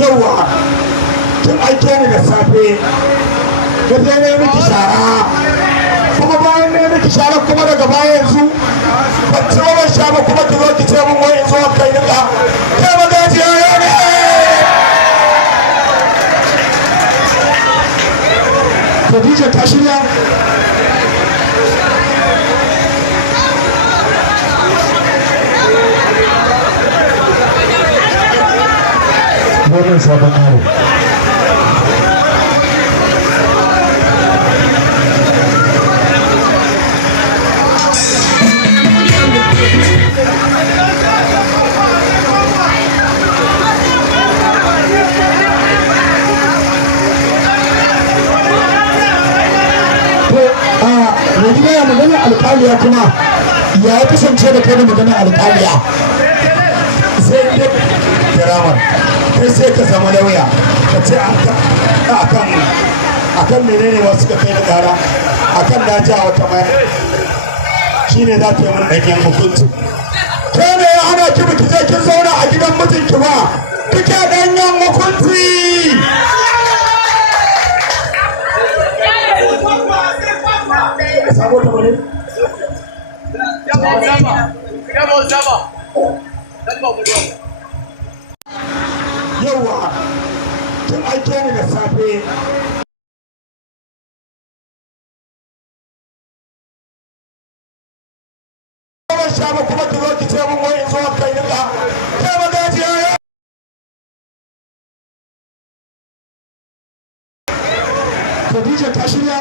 yawa kin aike ni da safe da zai ne miki shara kuma bayan ne miki shara kuma daga baya yanzu ban ci ban sha ba kuma ki zo ki ce min wai zo kai nika kai magajiya ya ne Khadija ta shirya wannan sabon yaro mai gida ya magana alƙaliya kuma ya kasance da kai da magana alƙaliya sai dai kiramar kai sai ka zama lauya ka ce akan menene wasu ka kai da ƙara akan na ji a wata mai shi ne za ta yi mun ɗanyen hukunci kai ne ya hana ki biki je kin zauna a gidan mijinki ba kike ɗanyen hukunci sabo ta bane yawa kin aike ni da safe ban sha ba kuma ki zo ki ce min wai zo kai nika kai magajiya ya Khadija ta shirya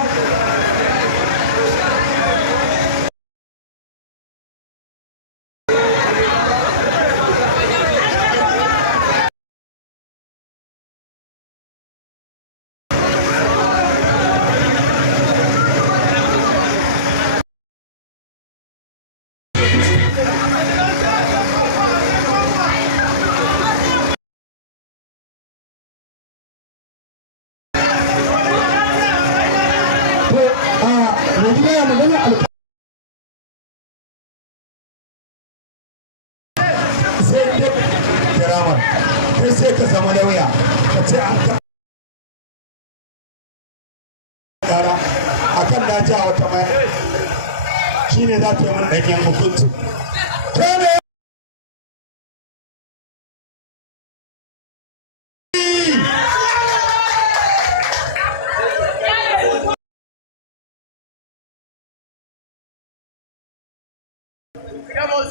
mai gida ya magana alƙaliya sai dai kiramar kai sai ka zama lauya ka ce ƙara akan na ji a wata mai shi ne za ta yi mun ɗanyen hukunci kai ne Come on,